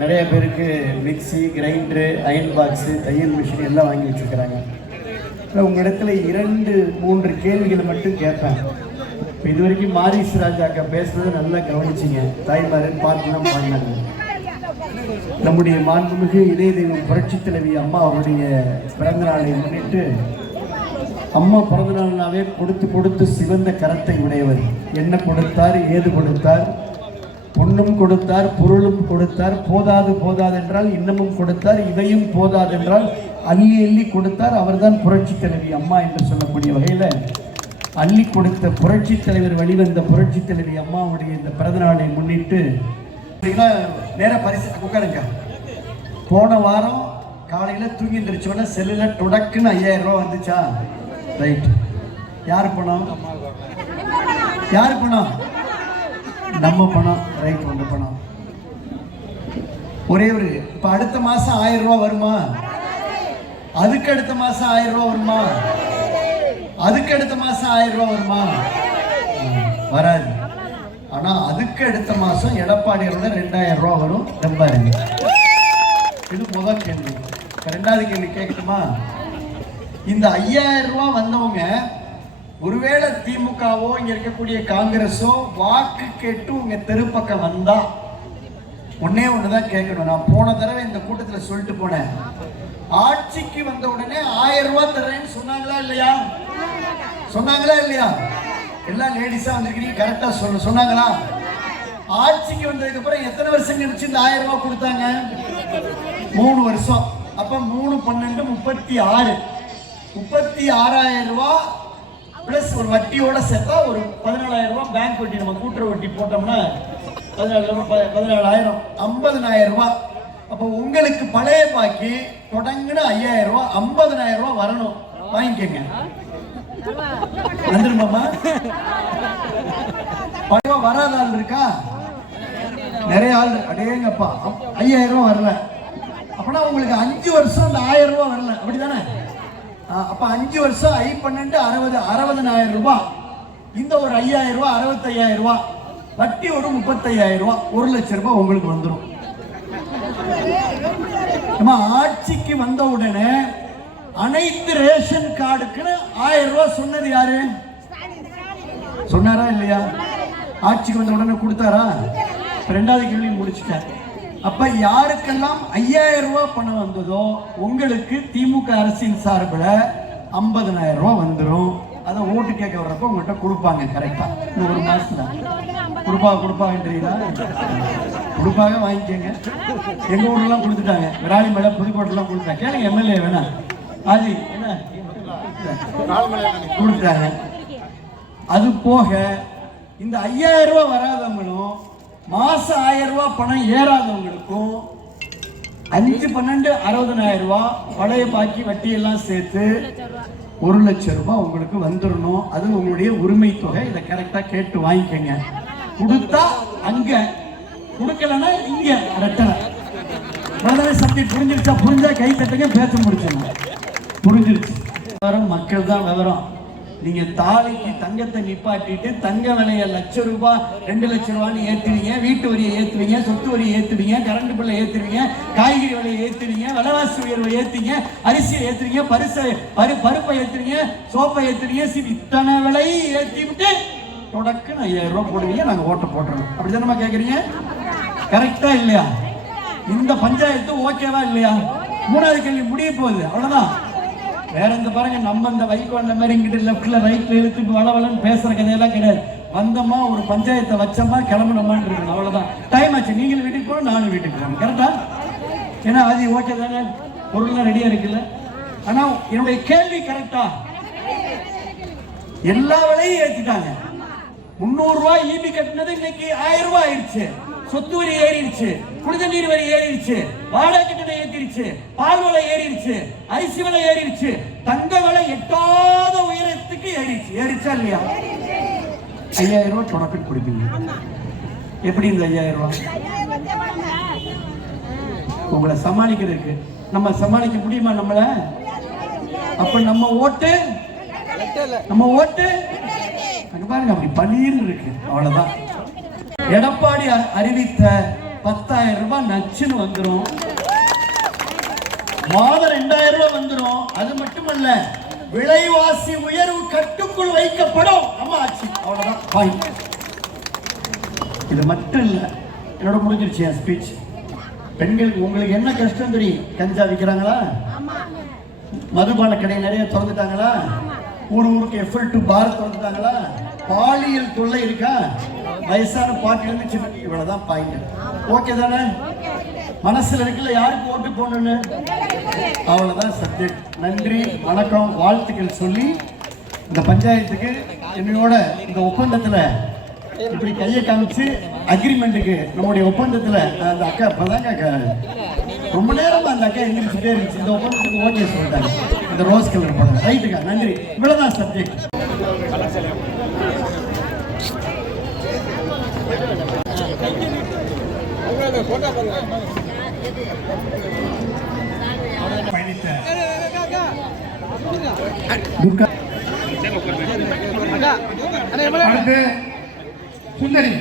நிறைய பேருக்கு mixie, grinder, iron box, தையல் மிஷின் எல்லாம் வாங்கி வச்சுருக்கிறாங்க. உங்கள் இடத்துல 2-3 கேள்விகளை மட்டும் கேட்பேன். இப்போ இது வரைக்கும் மாரிஸ் ராஜாக்கா பேசுனதை நல்லா கவனிச்சிங்க. தாய்மாரன் பாட்டுலாம் பாடினாங்க. நம்முடைய மாண்புமிகு இதய தெய்வம் புரட்சி தலைவி அம்மா அவருடைய பிறந்த நாளை முன்னிட்டு, அம்மா பிறந்த நாள்னாவே கொடுத்து கொடுத்து சிவந்த கரத்தை உடையவர். என்ன கொடுத்தார், ஏது கொடுத்தார், பொண்ணும் கொடுத்தார், பொருளும் கொடுத்தார். போதாது போதாது என்றால் இன்னமும் கொடுத்தார். இவையும் போதாது என்றால் அள்ளி அள்ளி கொடுத்தார். அவர்தான் புரட்சி தலைவி அம்மா என்று சொல்லக்கூடிய வகையில் அள்ளி கொடுத்த புரட்சி தலைவர், வழிவந்த புரட்சி தலைவி அம்மாவுடைய இந்த பிறந்த நாளை முன்னிட்டு நேராக பரிசு உட்காருங்க. போன வாரம் காலையில் தூங்கி இருந்துருச்சோன்னா செல்லில் டொடக்குன்னு 5000 ரூபா வந்துச்சா? ரைட். யார் பணம்? யார் பணம்? நம்ம பணம். ரைட். உங்க பணம். ஒரே ஒரு இப்போ அடுத்த மாதம் 1000 ரூபா வருமா? அதுக்கு அடுத்த மாதம் 1000 ரூபா வருமா? அதுக்கு அடுத்த மாதம் 1000 ரூபா வருமா? வராது. ஆனால் அதுக்கு அடுத்த மாதம் எடப்பாடியோட 2000 ரூபா வரும். நம்பாருங்க. இது முதல் கேள்வி. ரெண்டாவது கேள்வி கேட்கணுமா? இந்த 5000 ரூபா வந்தவங்க ஒருவேளை திமுகவோ இங்க இருக்கக்கூடிய காங்கிரஸோ வாக்கு கேட்டு உங்க தெருப்பக்கம் வந்தா ஒன்னே ஒண்ணுதான் கேட்கணும். நான் போன தடவை இந்த கூட்டத்தில் சொல்லிட்டு போனேன். ஆட்சிக்கு வந்த உடனே 1000 ரூபாய் தர்றேன்னு சொன்னாங்களா இல்லையா? சொன்னாங்களா இல்லையா? எல்லாம் லேடிஸா வந்திருக்கிறீங்க, கரெக்டா சொன்னாங்களா? ஆட்சிக்கு வந்ததுக்கு அப்புறம் எத்தனை வருஷம் கழிச்சு இந்த 1000 ரூபாய் கொடுத்தாங்க? 3 வருஷம். அப்ப 3 12 36. 36,000 ரூபாய் பிளஸ் ஒரு வட்டியோட சேர்த்தா ஒரு 14,000 ரூபாய் பேங்க் வட்டி, நம்ம கூட்டுற வட்டி போட்டோம்னா 14,000 50,000 ரூபாய். அப்போ உங்களுக்கு பழைய பாக்கி தொடங்குன 5,000 ரூபாய் 50,000 ரூபாய் வரணும். வாங்கிக்கங்க. வந்துருமாமா? பழைய வராத ஆள் இருக்கா? நிறைய ஆள். அடேங்கப்பா, 5,000 ரூபாய் வரல. அப்பனா உங்களுக்கு 5 வருஷம் அந்த 1000 ரூபாய் வரல, அப்படிதானே? அப்ப 5 வருஷம் I12 60,000 ரூபாய். இந்த ஒரு 5,000 ரூபாய் 65,000 ரூபாய் வட்டி, ஒரு 35,000 ரூபாய், 1 லட்சம் ரூபாய் உங்களுக்கு வந்துடும். நம்ம ஆட்சிக்கு வந்த உடனே அனைத்து ரேஷன் கார்டுக்கு 1000 ரூபாய் சொன்னது யாரு? சொன்னாரா இல்லையா? ஆட்சிக்கு வந்த உடனே கொடுத்தாரா? ரெண்டாவது கேள்வி முடிச்சுட்டார். அப்ப யாருக்கெல்லாம் 5,000 ரூபாய் பணம் வந்ததோ உங்களுக்கு திமுக அரசின் சார்பில் 50,000 ரூபாய் வந்துடும். அதை ஓட்டு கேட்க வர்றப்ப உங்கள்கிட்ட கொடுப்பாங்க. கரெக்டா? இன்னும் ஒரு மாசத்துல கொடுப்பாங்கன்றீங்களா? கொடுப்பாங்க, வாங்கிக்கங்க. எங்க ஊர்லாம் கொடுத்துட்டாங்க. விராலிமலை, புதுக்கோட்டைலாம் கொடுத்தாங்க. கேளுங்க, எம்எல்ஏ வேணா ஆஜி என்ன கொடுத்தாங்க. அது போக இந்த 5,000 ரூபாய் வராதவங்களும் மாசம் 1000 ரூபாய் பணம் ஏறாதவங்களுக்கும் 5-12 60,000 ரூபாய் பழைய பாக்கி வட்டி எல்லாம் சேர்த்து 1 லட்சம் ரூபாய் உங்களுக்கு வந்துடணும். அது உங்களுடைய உரிமை தொகை. இதை கரெக்டா கேட்டு வாங்கிக்கங்க. கொடுத்தா அங்க, கொடுக்கலன்னா இங்க. ரெட்டலை சக்தி. புரிஞ்சிருச்சா? புரிஞ்சா கை தட்டுங்க. பேச முடிச்சோம். புரிஞ்சிருச்சு. மக்கள் தான் விவரம். நீங்க தாலிக்கு தங்கத்தை நிப்பாட்டிட்டு தங்க விலைய 1,00,000 ரூபாய் 2 லட்சம் ரூபான்னு ஏத்துவீங்க. வீட்டு வரியை ஏத்துவீங்க, சொத்து வரியை ஏத்துவீங்க, கரண்ட் பில்லை ஏத்துவீங்க, காய்கறி விலையை ஏத்துவீங்க, விலைவாசி உயர்வை ஏத்துவீங்க, அரிசியை ஏத்துவீங்க, பருப்பை ஏத்துவீங்க, சோப்பை ஏத்துவீங்க. இத்தனை விலையை ஏற்றி விட்டு தொடக்குன்னு 5,000 ரூபாய் போடுவீங்க. நாங்க ஓட்ட போட்டுறோம். அப்படிதானமா கேக்குறீங்க? கரெக்டா இல்லையா? இந்த பஞ்சாயத்து ஓகேவா இல்லையா? 3வது கேள்வி முடிய போகுது. அவ்வளவுதான். வேற இந்த பாருங்க, நம்ம இந்த வைகோ அந்த மாதிரி இங்கிட்ட லெப்ட்ல ரைட்ல இழுத்துட்டு வளவலன்னு பேசுற கதையெல்லாம் கிடையாது. வந்தோமா, ஒரு பஞ்சாயத்தை வச்சோமா, கிளம்பணுமான்னு இருக்கணும். அவ்வளவுதான். டைம் ஆச்சு. நீங்களும் வீட்டுக்கு போகணும், நானும் வீட்டுக்கு போகணும். கரெக்டா? ஏன்னா அது ஓகே தானே? பொருள்லாம் ரெடியா இருக்குல்ல? ஆனா என்னுடைய கேள்வி கரெக்டா? எல்லா விலையும் ஏத்திட்டாங்க. 300 ரூபாய் ஈபி கட்டினது இன்னைக்கு 1000 ரூபாய் ஆயிடுச்சு. சொத்து வரி ஏறிடுச்சு, குடிநீர் வரி ஏறிடுச்சு, வாடகை கட்டணம் ஏறிடுச்சு, பால் விலை ஏறிடுச்சு, அரிசி விலை ஏறிடுச்சு, தங்க விலை எட்டாத உயரத்துக்கு ஏறிடுச்சு. ஏறிச்சா இல்லையா? 5,000 ரூபாய் தொடப்பிட்டு கொடுப்பீங்க. எப்படி இந்த 5,000 ரூபாய் உங்களை சமாளிக்கிறதுக்கு? நம்ம சமாளிக்க முடியுமா நம்மள? அப்ப நம்ம ஓட்டு பாருங்க, அப்படி பலீர்னு இருக்கு. அவ்வளவுதான். எடப்பாடி அறிவித்த 10,000 ரூபாய் நச்சுன்னு வந்துடும். மாதம் 2,000 ரூபாய் வந்துடும். அது மட்டுமல்ல, விலைவாசி உயர்வு கட்டுக்குள் வைக்கப்படும். அம்மா ஆட்சி. அவ்வளவுதான் பாயிண்ட். இது மட்டும் இல்ல, என்னோட முடிஞ்சிருச்சு என் ஸ்பீச். பெண்களுக்கு உங்களுக்கு என்ன கஷ்டம் தெரியும்? கஞ்சா விற்கிறாங்களா? மதுபான கடை நிறைய திறந்துட்டாங்களா? ஊருக்கு F2 பார் திறந்துட்டாங்களா? பாலியல் தொல்லை இருக்கா? வயசான பாட்டிலிருந்து சின்ன, இவ்வளவுதான் பாயிண்ட். ஓகே தானே? மனசுல இருக்குல்ல யாருக்கு ஓட்டு போடணும்னு? அவ்வளவுதான் சப்ஜெக்ட். நன்றி, வணக்கம், வாழ்த்துக்கள் சொல்லி இந்த பஞ்சாயத்துக்கு என்னோட இந்த ஒப்பந்தத்துல இப்படி கையை காமிச்சு அக்ரிமெண்ட்டுக்கு நம்முடைய ஒப்பந்தத்துல அந்த அக்கா இப்பதாங்க ரொம்ப நேரமா அந்த அக்கா எந்திரிச்சுட்டே இருந்துச்சு. இந்த ஒப்பந்தத்துக்கு ஓகே சொல்லிட்டாங்க. இந்த ரோஸ் கலர் படம் ரைட்டுக்கா. நன்றி. இவ்வளவுதான் சப்ஜெக்ட். சுந்தரி